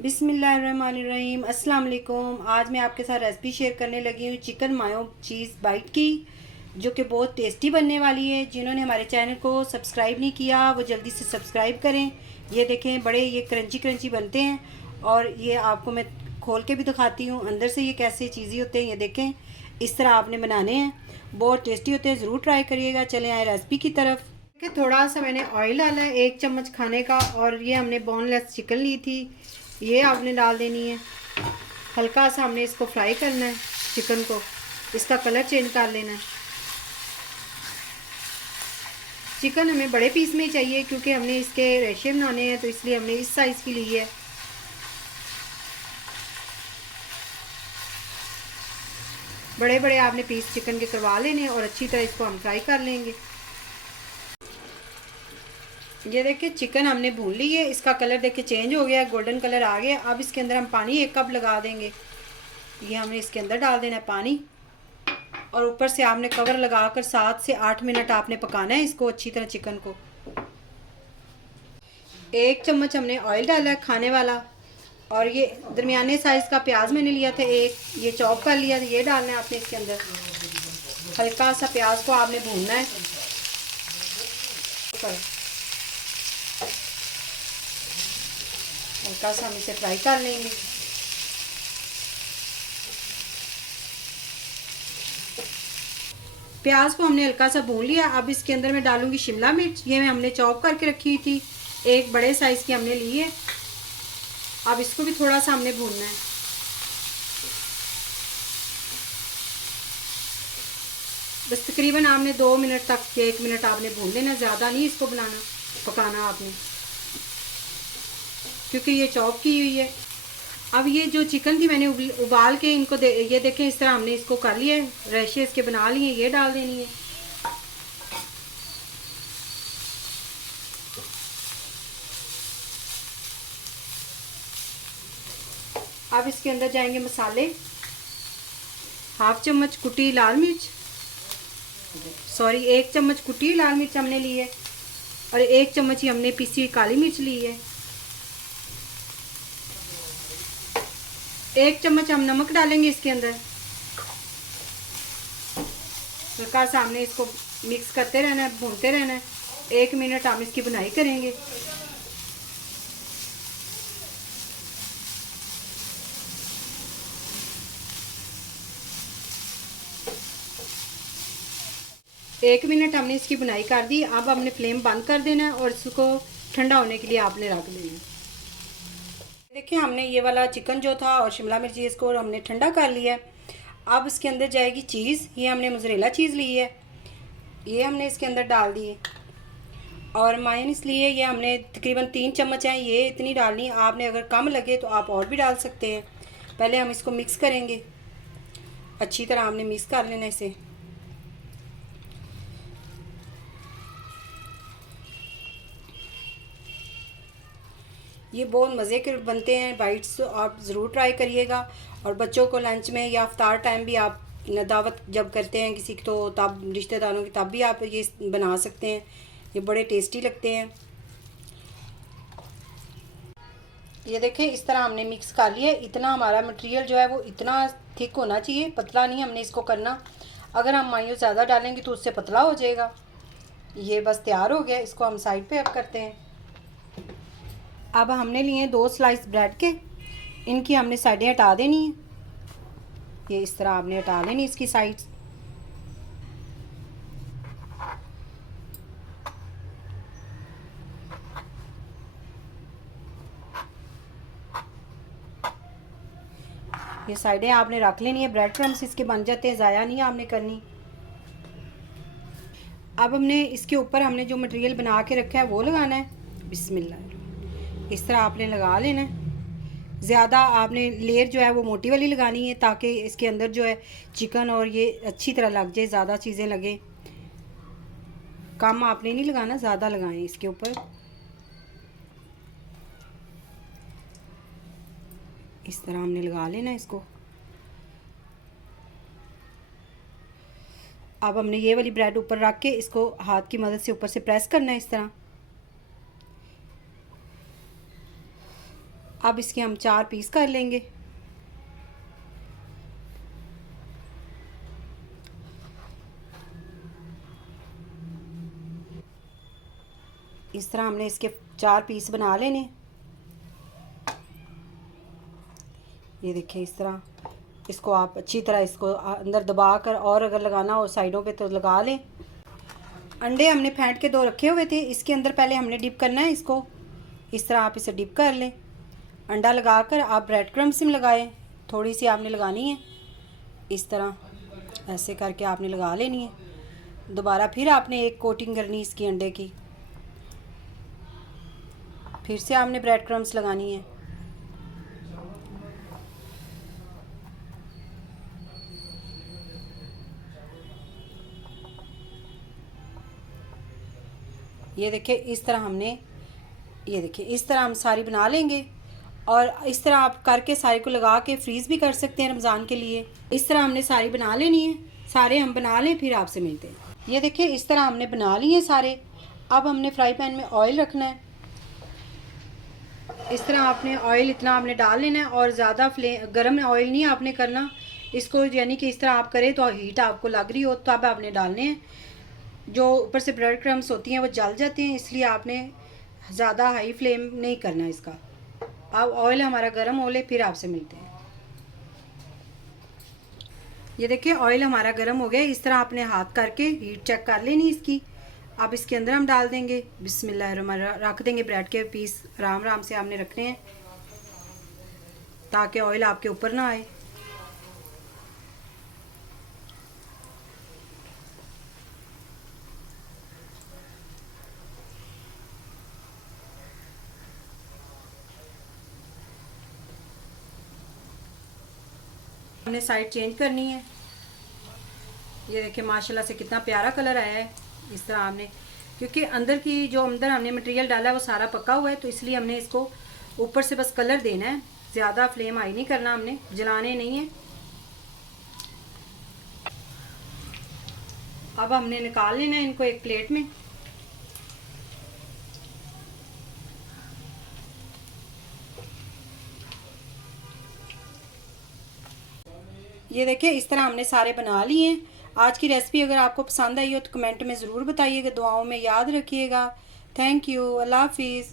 बिस्मिल्लाहिर्रहमानिर्रहीम अस्सलाम वालेकुम। आज मैं आपके साथ रेसिपी शेयर करने लगी हूँ चिकन मायो चीज़ बाइट की, जो कि बहुत टेस्टी बनने वाली है। जिन्होंने हमारे चैनल को सब्सक्राइब नहीं किया वो जल्दी से सब्सक्राइब करें। ये देखें, बड़े ये क्रंची क्रंची बनते हैं और ये आपको मैं खोल के भी दिखाती हूँ अंदर से ये कैसे चीज़ी होते हैं। ये देखें, इस तरह आपने बनाने हैं, बहुत टेस्टी होते हैं, ज़रूर ट्राई करिएगा। चले आए रेसिपी की तरफ। थोड़ा सा मैंने ऑयल डाला है, 1 चम्मच खाने का, और ये हमने बोनलेस चिकन ली थी, ये आपने डाल देनी है। हल्का सा हमने इसको फ्राई करना है चिकन को, इसका कलर चेंज कर लेना है। चिकन हमें बड़े पीस में ही चाहिए क्योंकि हमने इसके रेशे बनाने हैं, तो इसलिए हमने इस साइज़ की ली है। बड़े बड़े आपने पीस चिकन के करवा लेने और अच्छी तरह इसको हम फ्राई कर लेंगे। ये देखिए, चिकन हमने भून ली है, इसका कलर देखिए चेंज हो गया, गोल्डन कलर आ गया। अब इसके अंदर हम पानी 1 कप लगा देंगे। ये हमने इसके अंदर डाल देना है पानी, और ऊपर से आपने कवर लगाकर 7 से 8 मिनट आपने पकाना है इसको अच्छी तरह चिकन को। 1 चम्मच हमने ऑयल डाला है खाने वाला, और ये दरमियाने साइज़ का प्याज मैंने लिया था एक, ये चॉप कर लिया था, ये डालना है आपने इसके अंदर। हल्का सा प्याज को आपने भूनना है, हल्का सा हम इसे फ्राई कर लेंगे। प्याज को हमने हल्का सा भून लिया। अब इसके अंदर मैं डालूंगी शिमला मिर्च, ये हमने चॉप करके रखी हुई थी, एक बड़े साइज़ की हमने ली है। अब इसको भी थोड़ा सा हमने भूनना है। बस तकरीबन आपने 2 मिनट तक, 1 मिनट आपने भून लेना, ज़्यादा नहीं इसको बनाना पकाना आपने, क्योंकि ये चॉप की हुई है। अब ये जो चिकन थी मैंने उबाल के इनको ये देखें, इस तरह हमने इसको कर लिया है, रेशे इसके बना लिए, ये डाल देनी है। अब इसके अंदर जाएंगे मसाले। 1/2 चम्मच कुटी लाल मिर्च, सॉरी 1 चम्मच कुटी लाल मिर्च हमने ली है, और 1 चम्मच ही हमने पीसी काली मिर्च ली है। 1 चम्मच हम नमक डालेंगे इसके अंदर। हल्का सा हमने इसको मिक्स करते रहना है, भूनते रहना है। 1 मिनट हम इसकी बुनाई करेंगे। एक मिनट हमने इसकी बुनाई कर दी। अब हमने फ्लेम बंद कर देना है और इसको ठंडा होने के लिए आपने रख देना है। देखिए, हमने ये वाला चिकन जो था और शिमला मिर्ची, इसको हमने ठंडा कर लिया है। अब इसके अंदर जाएगी चीज़, ये हमने मोज़रेला चीज़ ली है, ये हमने इसके अंदर डाल दी है। और मायोनीज़ लिए, ये हमने तकरीबन 3 चम्मच हैं, ये इतनी डालनी है। आपने अगर कम लगे तो आप और भी डाल सकते हैं। पहले हम इसको मिक्स करेंगे, अच्छी तरह हमने मिक्स कर लेना इसे। ये बहुत मज़े के बनते हैं बाइट्स, आप ज़रूर ट्राई करिएगा। और बच्चों को लंच में या अफ्तार टाइम भी आप दावत जब करते हैं किसी की, तो तब रिश्तेदारों की, तब भी आप ये बना सकते हैं। ये बड़े टेस्टी लगते हैं। ये देखें, इस तरह हमने मिक्स कर लिया। इतना हमारा मटेरियल जो है वो इतना थिक होना चाहिए, पतला नहीं हमने इसको करना। अगर हम मायो ज़्यादा डालेंगे तो उससे पतला हो जाएगा। ये बस तैयार हो गया, इसको हम साइड पे अब करते हैं। अब हमने लिए 2 स्लाइस ब्रेड के, इनकी हमने साइडें हटा देनी है। ये इस तरह आपने हटा लेनी इसकी साइड्स। ये साइडें आपने रख लेनी है, ब्रेड क्रम्स इसके बन जाते हैं, ज़ाया नहीं आपने करनी। अब हमने इसके ऊपर हमने जो मटेरियल बना के रखा है वो लगाना है। बिस्मिल्लाह, इस तरह आपने लगा लेना है। ज़्यादा आपने लेयर जो है वो मोटी वाली लगानी है, ताकि इसके अंदर जो है चिकन और ये अच्छी तरह लग जाए, ज़्यादा चीज़ें लगें। कम आपने नहीं लगाना, ज़्यादा लगाएं इसके ऊपर। इस तरह हमने लगा लेना इसको। अब हमने ये वाली ब्रेड ऊपर रख के इसको हाथ की मदद से ऊपर से प्रेस करना है इस तरह। अब इसके हम 4 पीस कर लेंगे। इस तरह हमने इसके 4 पीस बना लेने। ये देखिए इस तरह इसको आप अच्छी तरह इसको अंदर दबा कर, और अगर लगाना हो साइडों पे तो लगा लें। अंडे हमने फेंट के 2 रखे हुए थे, इसके अंदर पहले हमने डिप करना है इसको। इस तरह आप इसे डिप कर लें। अंडा लगाकर आप ब्रेड क्रम्स में लगाएं, थोड़ी सी आपने लगानी है। इस तरह ऐसे करके आपने लगा लेनी है। दोबारा फिर आपने एक कोटिंग करनी इसकी अंडे की, फिर से आपने ब्रेड क्रम्स लगानी है। ये देखिए इस तरह हमने, ये देखिए इस तरह हम सारी बना लेंगे। और इस तरह आप करके सारे को लगा के फ्रीज़ भी कर सकते हैं रमज़ान के लिए। इस तरह हमने सारी बना लेनी है। सारे हम बना लें, फिर आपसे मिलते हैं। ये देखिए इस तरह हमने बना लिए सारे। अब हमने फ्राई पैन में ऑयल रखना है। इस तरह आपने ऑयल इतना आपने डाल लेना है, और ज़्यादा गर्म ऑयल नहीं आपने करना इसको, यानी कि इस तरह आप करें तो हीट आपको लग रही हो तब आपने डालने हैं। जो ऊपर से ब्रेड क्रम्स होती हैं वो जल जाते हैं, इसलिए आपने ज़्यादा हाई फ्लेम नहीं करना इसका। अब ऑयल हमारा गर्म हो ले, फिर आपसे मिलते हैं। ये देखिए ऑयल हमारा गर्म हो गया। इस तरह आपने हाथ करके हीट चेक कर लेनी इसकी। अब इसके अंदर हम डाल देंगे बिस्मिल्लाहिर्रहमानिर्रहीम, रख देंगे ब्रेड के पीस। आराम आराम से आपने रखने हैं ताकि ऑयल आपके ऊपर ना आए। हमने साइड चेंज करनी है। ये देखिए माशाल्लाह से कितना प्यारा कलर आया है। इस तरह हमने, क्योंकि अंदर की जो अंदर हमने मटेरियल डाला है वो सारा पका हुआ है, तो इसलिए हमने इसको ऊपर से बस कलर देना है। ज़्यादा फ्लेम हाई नहीं करना, हमने जलाने नहीं है। अब हमने निकाल लेना है इनको एक प्लेट में। ये देखिए इस तरह हमने सारे बना लिए हैं। आज की रेसिपी अगर आपको पसंद आई हो तो कमेंट में ज़रूर बताइएगा, दुआओं में याद रखिएगा। थैंक यू, अल्लाह हाफिज़।